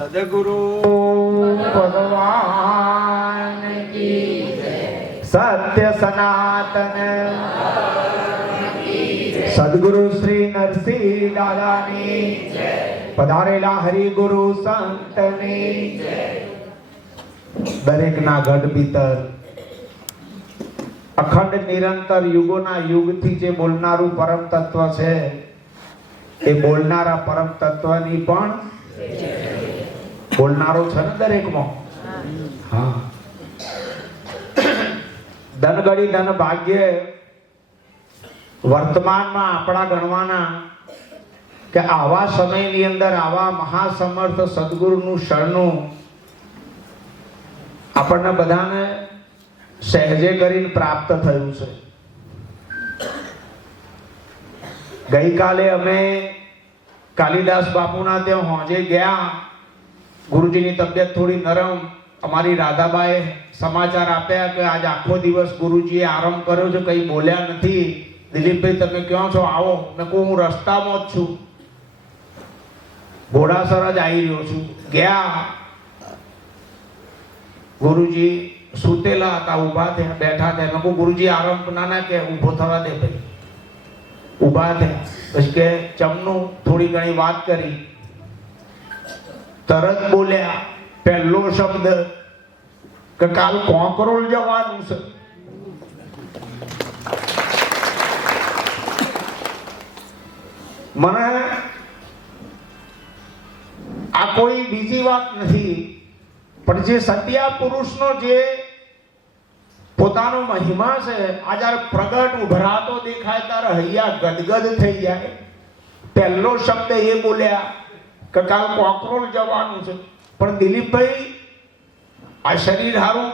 સદગુરુ ભગવાન કી સત્ય સનાતન સદગુરુ શ્રી નરસિંહ દાદાની પધારેલા હરિગુરુ સંતની દરેકના ગઢ ભીતર અખંડ નિરંતર યુગોના યુગથી જે બોલનારું પરમ તત્વ છે એ બોલનારા પરમ તત્વની પણ બોલનારો છે ને દરેકમાં. હા, ધનગડી ધન ભાગ્ય વર્તમાનમાં આપણા ગણવાના કે આવા સમયની અંદર આવા મહાસમર્થ સદગુરુનું શરણું આપણને બધાને સહેજે કરીને પ્રાપ્ત થયું છે. ગઈકાલે અમે કાલિદાસ બાપુના ત્યાં હોજે ગયા. ગુરુજીની તબિયત થોડી નરમ. અમારી રાધાબાએ સમાચાર આપ્યા કે આજ આખો દિવસ ગુરુજીએ આરામ કર્યો છે, કંઈ બોલ્યા નથી. દિલીપભાઈ તમે ક્યાં છો, આવો. મેં કહું હું રસ્તામાં જ છું, ઘોડાસર જ આવી રહ્યો છું. ગયા, ગુરુજી સુતેલા હતા, ઊભા થયા, બેઠા થયા. મેં કહું ગુરુજી આરામ ના કે ઊભો થવા દે ભાઈ. ઊભા થયા, પછી કે ચમનું થોડી ઘણી વાત કરી. તરત બોલ્યા પહેલો શબ્દ કે કાલ કોંકરોલ જવાનું છે. મને આ કોઈ બીજી વાત નથી, પણ જે સત્યા પુરુષનો જે પોતાનો મહિમા છે આ જ્યારે પ્રગટ ઉભરાતો દેખાય ત્યારે હૈયા ગદગદ થઈ જાય. પહેલો શબ્દ એ બોલ્યા કે કાલ કોકરોલ જવાનું છે. પણ દિલીપભાઈ આ શરીર હારું,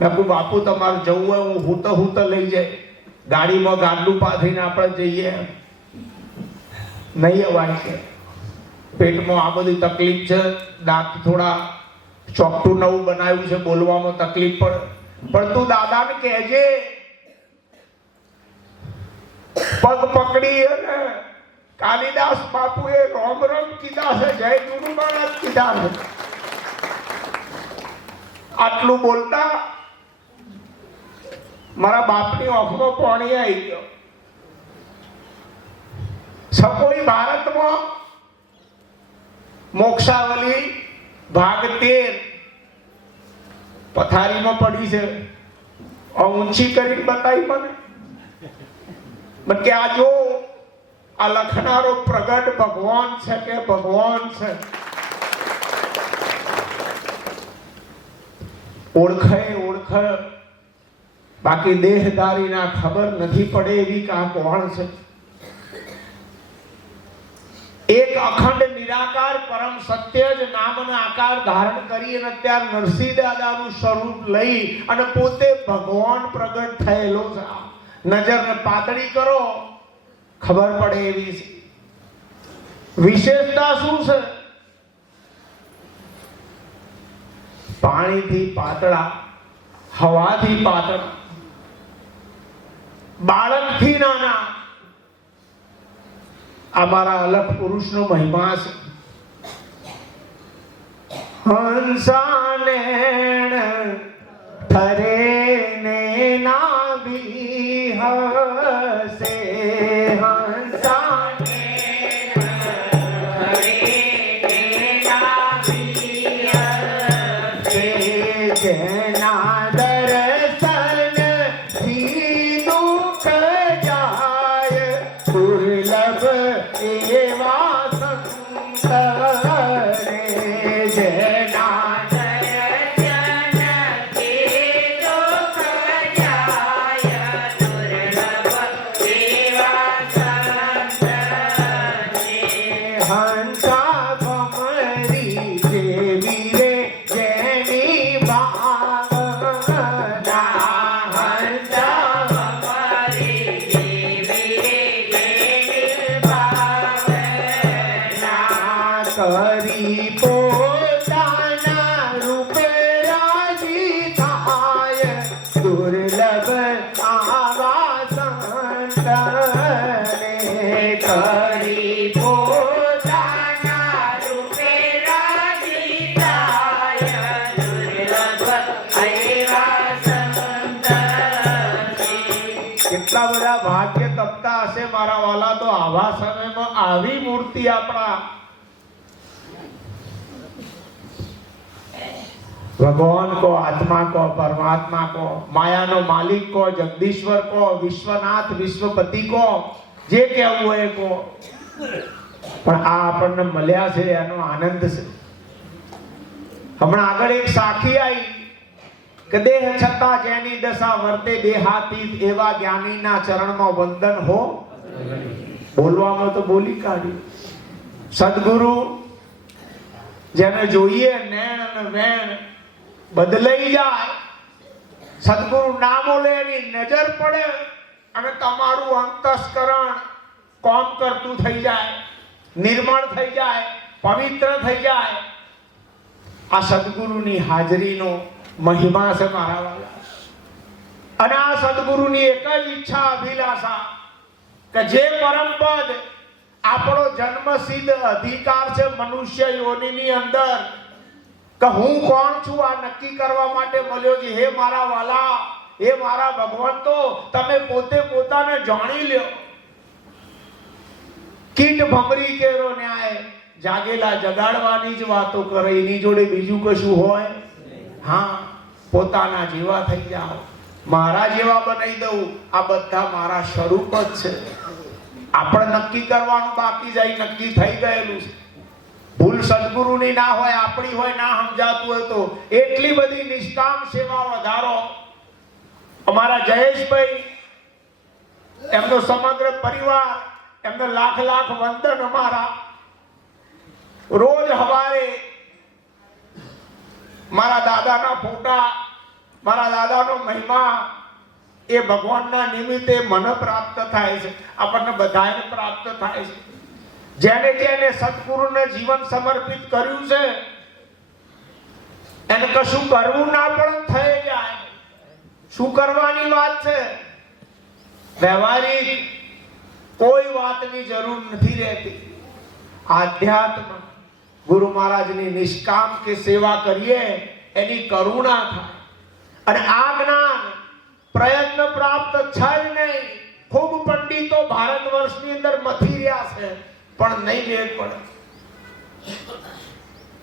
મેં કહું બાપુ તમારે જવું હોય હું હું તો લઈ જાય. ગાડીમાં ગાડલું પાથરીને આપણે જઈએ, નહીં અવાય છે. પેટમાં આ બધી તકલીફ છે, દાંત થોડા ચોકટું નવું બનાવ્યું છે, બોલવામાં તકલીફ પડે. પણ તું દાદાને કહેજે પગ પકડી અને કાલિદાસ બાપુએ રોમ રોમ કીધા છે, જય ગુરુ મહારાજ કીધા છે. આટલું બોલતા મારા બાપની આંખમાં પાણી આવી ગયો. સકોઈ ભારતમાં મોક્ષાવલી ભાગ 13 પથારીમાં પડી છે. ઊંચી કરીને બતાવી મને કે આ જો આ લખનારો પ્રગટ ભગવાન છે કે ભગવાન છે. ઓળખે બાકી દેહદારીના ખબર નથી પડે એવી કે આ કોણ છે. એક અખંડ નિરાકાર પરમ સત્ય જ નામનો આકાર ધારણ કરી અને અત્યારે નરસિંહ દાદાનું સ્વરૂપ લઈ અને પોતે ભગવાન પ્રગટ થયેલો છે. નજરને પાતળી કરો ખબર પડે એવી છે. વિશેષતા શું છે? પાણીથી પાતળા, હવાથી પાતળા, બાળકથી નાના. આ મારા અલગ પુરુષનો મહિમા છે. હંસાને ઠરે ને નાભી હસે, હંસાને ઠરે ને નાભી હસે, જેના દર્શન થી દુઃખ જાય, દુર્લભ એવા સંત રે. જેના દર્શન થી બધા ભાગ્ય તપતા હશે મારા વાલા, તો આવા સમયમાં આવી મૂર્તિ આપણા ભગવાન કો, આત્મા કો, પરમાત્મા કો, માયાનો માલિક કો, જગદીશ્વર કો, વિશ્વનાથ વિશ્વપતિ કો, જે કહેવું હોય એ કો, પણ આ આપણને મળ્યા છે એનો આનંદ છે. હમણાં આગળ એક સાખી આવી કે દેહ છતાં જેની દશા વર્તે દેહાતીત, એવા જ્ઞાનીના ચરણમાં વંદન હો. બોલવામાં તો બોલી કાઢ્યું. સદગુરુ જેને જોઈએ નેણ અને વેણ બદલાઈ જાય. સદગુરુ ના બોલે એની નજર પડે અને તમારું અંતસ્કરણ કામ કરતું થઈ જાય, નિર્મળ થઈ જાય, પવિત્ર થઈ જાય. આ સદગુરુની હાજરીનો મહિમા છે મારા વાલા. અને આ સદગુરુની એક જ ઈચ્છા, અભિલાષા કે જે પરમપદ આપણો જન્મસિદ્ધ અધિકાર છે મનુષ્ય યોનિની અંદર, કે હું કોણ છું આ નક્કી કરવા માટે મળ્યો છે. હે મારા વાલા, હે મારા ભગવંતો, તમે પોતે પોતાને જાણી લ્યો. કીટ ભમરી કેરો ન્યાય, જાગેલા જગાડવાની જ વાતો કરે, એની જોડે બીજું કશું હોય? હા, પોતાના જેવા થઈ જાઓ, મારા જેવા બનાવી દઉં. આ બધા મારા સ્વરૂપ જ છે. આપણે નક્કી કરવાનું બાકી જાય, નક્કી થઈ ગયેલું છે. ભૂલ સદગુરુની ના હોય, આપણી હોય, ના સમજાતું હોય તો એટલી બધી નિષ્કામ સેવા વધારો. અમારા જયેશભાઈ, એમનો સમગ્ર પરિવાર, એમને લાખ લાખ વંદન. અમારા રોજ સવારે મારા દાદાના ફોટા, મારા દાદાનો મહિમા એ ભગવાનના નિમિત્તે મને પ્રાપ્ત થાય છે, આપણને બધાને પ્રાપ્ત થાય છે. જેને જેને સદગુરુને જીવન સમર્પિત કર્યું છે એને કશું કરવું ના પણ થઈ જાય. શું કરવાની વાત છે? વ્યવહારિક કોઈ વાતની જરૂર નથી રહેતી. આધ્યાત્મ ગુરુ મહારાજની નિષ્કામ કે સેવા કરીએ એની કરુણા થાય. અને આ જ્ઞાન પ્રયત્ન પ્રાપ્ત છે જ નહીં. ખૂબ પંડિતો ભારત વર્ષની અંદર મથી રહ્યા છે, પણ નહીં મેળ પડે.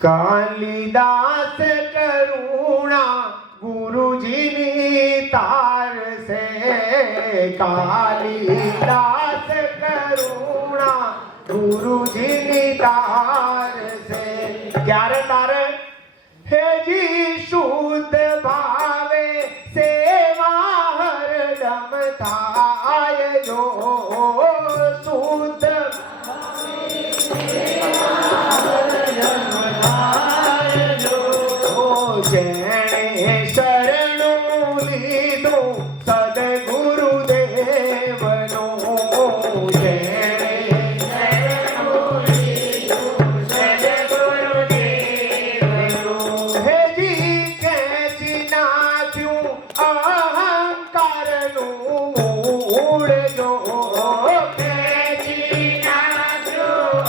કાલિદાસ કરુણા ગુરુજીની તાર છે, કાલિદાસ કરુણા ગુરુજીની તાર છે. ક્યારે તારે? હેજી શુદ્ધ ભાવે સેવા હરદમ થાય જો, શુદ્ધ જેણે શરણું લીધું સદગુરુ દેવનું, જેણે શરણું લીધું સદગુરુ દેવનું, હેજી ખેંચી નાખ્યું અહંકારનું મૂળ જો, ખેંચી નાખ્યું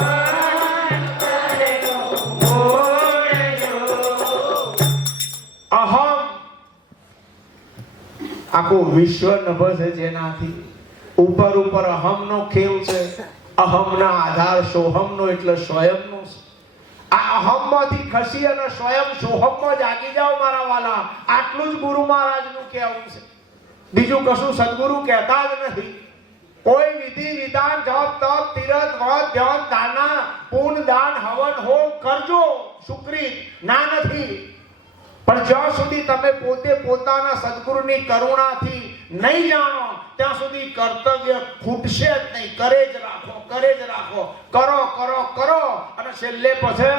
અહંકારનું મૂળ જો. અહમ આખું વિશ્વ નભ છે, જેનાથી ઉપર ઉપર અહમનો ખેલ છે. અહમના આધાર સોહમનો એટલે સ્વયંનો છે. આ અહમમાંથી ખસી અને સ્વયં સોહમમાં જાગી જાઓ મારા વાલા. આટલું જ ગુરુ મહારાજનું કહેવું છે. બીજું કશું સદગુરુ કહેતા જ નથી. કોઈ વિધિ વિધાન જપ તપ તીરથ વ્રત ધ્યાન દાના પૂન દાન હવન હોમ કરજો, સુક્રીત ના નથી. પણ જ્યાં સુધી તમે પોતે પોતાના સદગુરુની કરુણાથી નહીં જાણો ત્યાં સુધી કર્તવ્ય ખૂટશે જ નહીં. કરે જ રાખો, કરે જ રાખો, કરો કરો કરો અને છેલ્લે પછી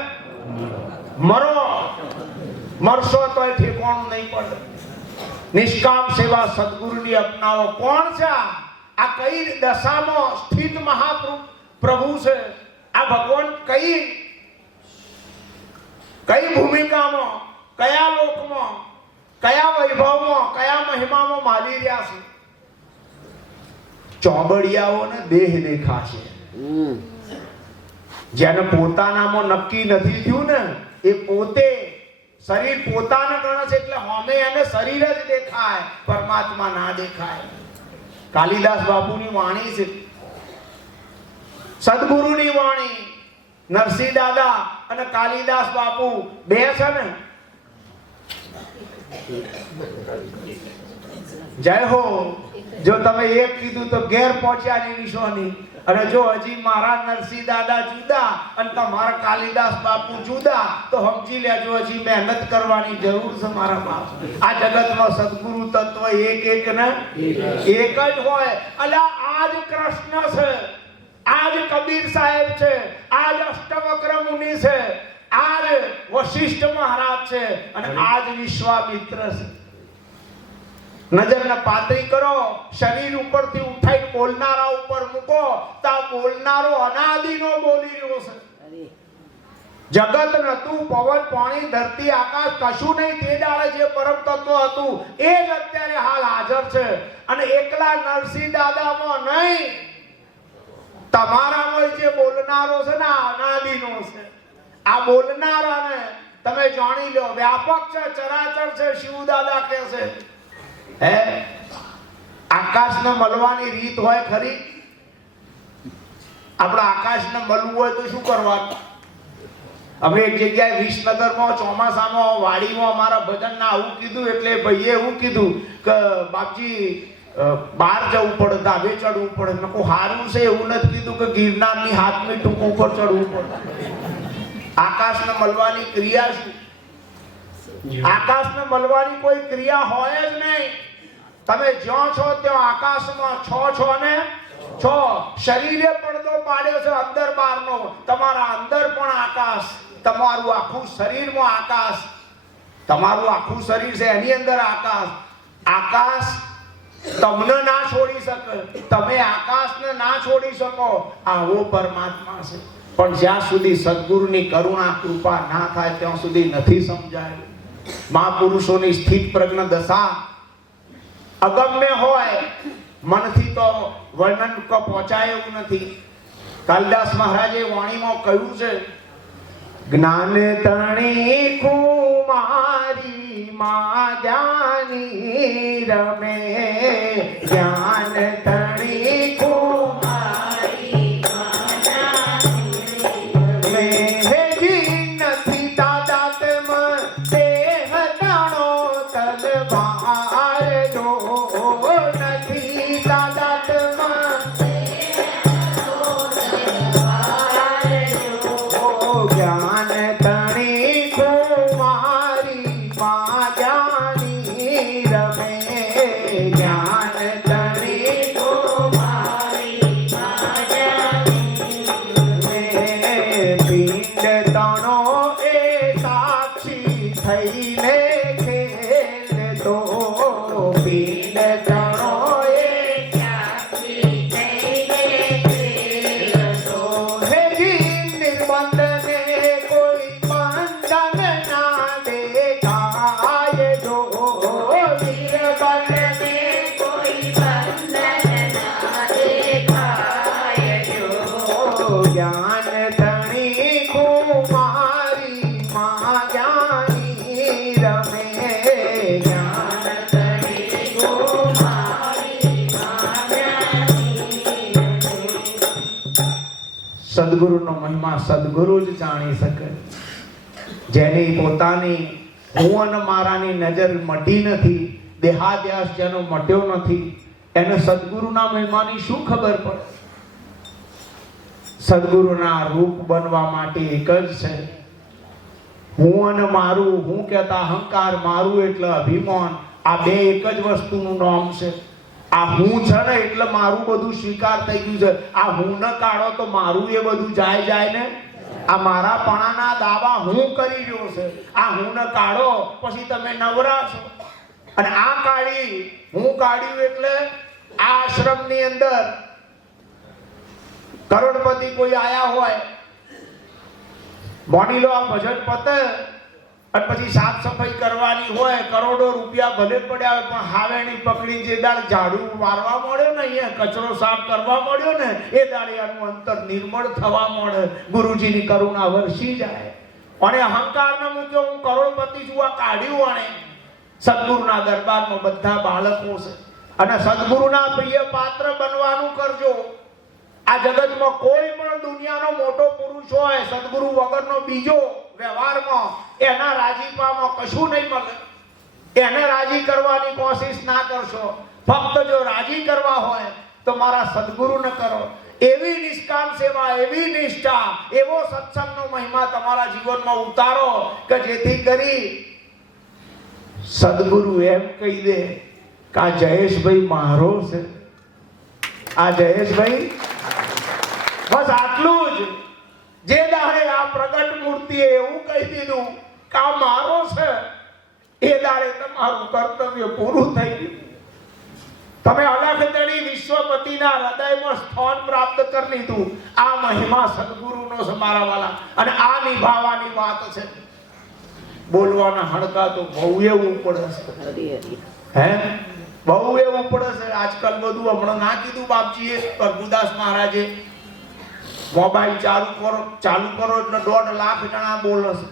મરો. મરશો તો ઠેકાણું નહીં પડે. નિષ્કામ સેવા સદગુરુની અપનાવો. કોણ છે આ? કઈ દશામાં સ્થિત મહાપ્રભુ છે? આ ભગવાન કઈ ભૂમિકામાં, કયા લોકમાં, કયા વૈભવમાં, કયા મહિમામાં માલી રહ્યા છે? ચોબડિયાઓને દેહ દેખાશે. જેને પોતાનામાં નક્કી નથી થયું ને એ પોતે શરીર પોતાને ગણે છે એટલે હોમે એને શરીર જ દેખાય, પરમાત્મા ના દેખાય. કાલિદાસ બાપુની વાણી છે, સદગુરુની વાણી. નરસિંહ દાદા અને કાલિદાસ બાપુ બે છે ને. જય હો. જો તમે એક કીધું તો ઘેર પહોંચ્યા ની નિશાની, અને જો હજી મારા નરસિંહ દાદા જુદા અને તમારા કાલિદાસ બાપુ જુદા તો સમજી લેજો હજી મહેનત કરવાની જરૂર છે મારા બાપ. આ જગતમાં સદગુરુ તત્વ એક ને એક જ હોય. અલા આજ કૃષ્ણ છે, આજ કબીર સાહેબ છે, આજ અષ્ટવક્ર મુનિ છે, આજ વશિષ્ઠ મહારાજ છે અને આજ વિશ્વામિત્ર છે. નજરને પાતળી કરો, શરીર ઉપરથી ઉઠાઈ બોલનારા ઉપર મૂકો તો આ બોલનારો અનાદિનો બોલી રહ્યો છે. જગત નતું, પવન પાણી ધરતી આકાશ કશું નહીં. તે દાડે જે પરમ તત્વ હતું એ જ અત્યારે હાલ હાજર છે. અને એકલા નરસિંહ દાદામાં નહીં, તમારામાં જે બોલનારો છે ને અનાદિનો છે. આ બોલનારાને તમે જાણી લો, વ્યાપક છે, ચરાચર છે. શિવ દાદા કહે છે હે આકાશને મળવાની રીત હોય ખરી? આપણે આકાશને મળવું હોય તો શું કરવાનું? અમે એક જગ્યાએ વિસનગરમાં ચોમાસામાં વાડીમાં અમારા ભજનના આવું કીધું એટલે ભાઈએ એવું કીધું કે બાપજી બહાર જવું પડે, ધાબે ચડવું પડે. મેં કહું સારું છે, એવું નથી કીધું કે ગિરનારની હાથની ટૂંક ઉપર ચડવું પડે. આકાશને મળવાની ક્રિયા શું? આકાશને મળવાની કોઈ ક્રિયા હોય જ નહીં. તમે જ્યાં છો ત્યાં આકાશમાં છો ને છો. શરીરે પડદો પાડ્યો છે અંદર બહારનો. તમારા અંદર પણ આકાશ, તમારું આખું શરીરમાં આકાશ, તમારું આખું શરીર છે એની અંદર આકાશ. આકાશ તમને ના છોડી શકે, તમે આકાશને ના છોડી શકો. આવો પરમાત્મા છે. પણ જ્યાં સુધી સદગુરુની કરુણા કૃપા ના થાય ત્યાં સુધી નથી સમજાયું. મહાપુરુષોની સ્થિત પ્રજ્ઞ દશા અગમ્ય હોય, મનથી તો વર્ણન પહોંચાય એવું નથી. કાલિદાસ મહારાજે વાણીમાં કહ્યું છે, જ્ઞાન તણી કુમારી માં જાની રમે, જ્ઞાન તણી કુમારી માં જાની રમે. નથી તાદાત મતે હટાણો તલવાર જો, નથી તાદાત મતે જ્ઞાન તણી કુમારી માં જાની રમે, જ્ઞાન તણી કુમારી માં જાની રમે. પિંડ તણો એ સાક્ષી થઈને ખેલતો, પિંડ તણો એ સાક્ષી થઈને ખેલતો. હે નિર્બંધને કોઈ બંધન ના દેખાય જો, નિર્બંધને કોઈ બંધન ના દેખાય જો. જ્ઞાન તણી કુમારી માં જાની રમે, જ્ઞાન તણી કુમારી માં જાની રમે. સદગુરુનો મહિમા સદગુરુ જ જાણી શકે. જેની પોતાની હું અને મારાની નજર મટી નથી, દેહાદ્યાસ જેનો મટ્યો નથી, એને સદગુરુના મહિમાની શું ખબર પડે? સદગુરુના રૂપ બનવા માટે એક જ છે. હું અને મારું, હું કહેતા અહંકાર, મારું એટલે અભિમાન. આ બે એક જ વસ્તુનું નામ છે. આ હું છે ને એટલે મારું બધું સ્વીકાર થઈ ગયું છે. આ હું ન કાઢો તો મારું એ બધું જાય ને. આ મારા પણાના દાવા હું કરી રહ્યો છે. આ હું ન કાઢો પછી તમે નવરા છો. અને આ કાઢી, હું કાઢ્યું એટલે આ આશ્રમની અંદર કરોડપતિ કોઈ આયા હોય, માની લો આ ભજન પતે અને પછી સાફ સફાઈ કરવાની હોય, કરોડો રૂપિયા ભલે પડ્યા હોય, પણ હાવેણી પકડી જે દાળ ઝાડુ વારવા મળ્યો ને, અહીંયા કચરો સાફ કરવા મળ્યો ને, એ દાડે આનું અંતર નિર્મળ થવા મળે. ગુરુજીની કરુણા વરસી જાય. અને અહંકાર ન મૂક્યો હું કરોડપતિ છું, આ કાઢ્યું. અને સદગુરુના દરબારમાં બધા બાળકો છે. અને સદગુરુના પ્રિય પાત્ર બનવાનું કરજો. આ જગતમાં કોઈ પણ દુનિયાનો મોટો પુરુષ હોય, સદગુરુ વગરનો બીજો વ્યવહારમાં એના રાજીપામાં કશું નહીં મળે. એને રાજી કરવાની કોશિશ ના કરશો. ફક્ત જો રાજી કરવા હોય તો મારા સદગુરુને કરો. એવી નિષ્કામ સેવા, એવી નિષ્ઠા, એવો સત્સંગનો મહિમા તમારા જીવનમાં ઉતારો કે જેથી કરી સદગુરુ એમ કહી દે કે આ જયેશભાઈ મારો છે, આ જયેશભાઈ. બસ આટલું જ. જે દાડે આ પ્રગટ મૂર્તિએ એવું કહી દીધું કે આ મારો છે, એ દાડે તમારું કર્તવ્ય પૂરું થઈ ગયું. તમે અલખતણી વિશ્વપતિના હૃદયમાં સ્થાન પ્રાપ્ત કરી લીધું. આ મહિમા સદગુરુનો છે મારા વાલા, અને આ નિભાવવાની વાત છે. બોલવાના હડકા તો બહુ એવું પડે છે, હે બહુ એવું પડે છે આજકાલ. બધું હમણાં ના કીધું બાપજીએ, પ્રભુદાસ મહારાજે, મોબાઈલ ચાલુ કરો એટલે 1.5 લાખ જણા બોલે છે,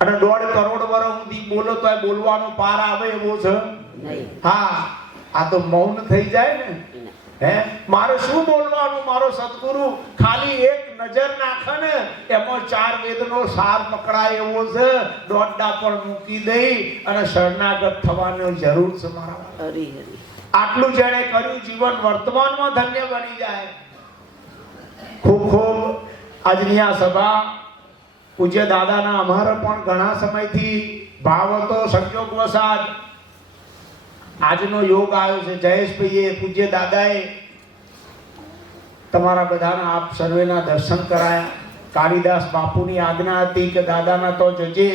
અને 1.5 કરોડ વર્ષ સુધી બોલો તો બોલવાનો પાર આવે એવો છે. હા, આ તો મૌન થઈ જાય ને. હે, મારે શું બોલવાનું? મારો સદગુરુ ખાલી એક નજર નાખે ને એમાં 4 વેદનો સાર પકડાય એવો છે. દોડડા પણ મૂકી દઈ અને શરણાગત થવાની જરૂર છે મારા. આટલું જેણે કર્યું જીવન વર્તમાનમાં ધન્ય બની જાય. ખૂબ ખૂબ આજની આ સભા પૂજ્ય દાદાના અમારા પણ ઘણા સમયથી ભાવ હતો. સંજોગ વસાત આજનો યોગ આવ્યો છે. જયેશભાઈએ, પૂજ્ય દાદાએ તમારા બધાના આપ સર્વેના દર્શન કરાયા. કાલિદાસ બાપુની આજ્ઞા હતી કે દાદાના તો જજે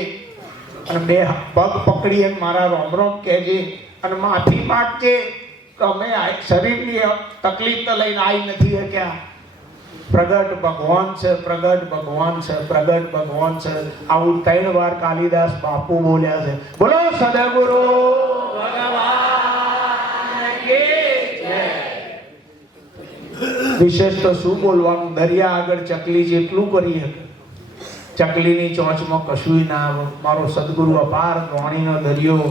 અને 2 પગ પકડી મારા રોમ રોમ કહેજે અને માફી માંગજે કે અમે શરીરની તકલીફ તો લઈને આવી નથી શક્યા. પ્રગટ ભગવાન છે, પ્રગટ ભગવાન છે, પ્રગટ ભગવાન છે. આવું 3 વાર કાલિદાસ બાપુ બોલ્યા છે. બોલો સદગુરુ ભગવાન કી જય. વિશેષ તો શું બોલવાનું? દરિયા આગળ ચકલી જેટલું કરી શકે. ચકલીની ચોંચમાં કશું ના આવે. મારો સદગુરુ અપાર વાણીનો દરિયો,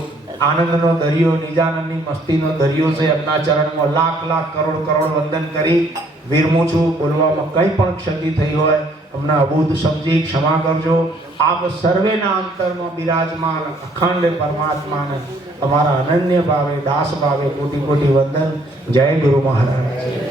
આનંદનો દરિયો, નિજાનંદની મસ્તીનો દરિયો છે. એમના ચરણમાં લાખ લાખ કરોડ કરોડ વંદન કરી વિરમું છું. બોલવામાં કંઈ પણ ક્ષતિ થઈ હોય અમને અબોધ સમજી ક્ષમા કરજો. આપ સર્વેના અંતરમાં બિરાજમાન અખંડ પરમાત્માને અમારા અનન્ય ભાવે, દાસ ભાવે કોટી કોટી વંદન. જય ગુરુ મહારાજ.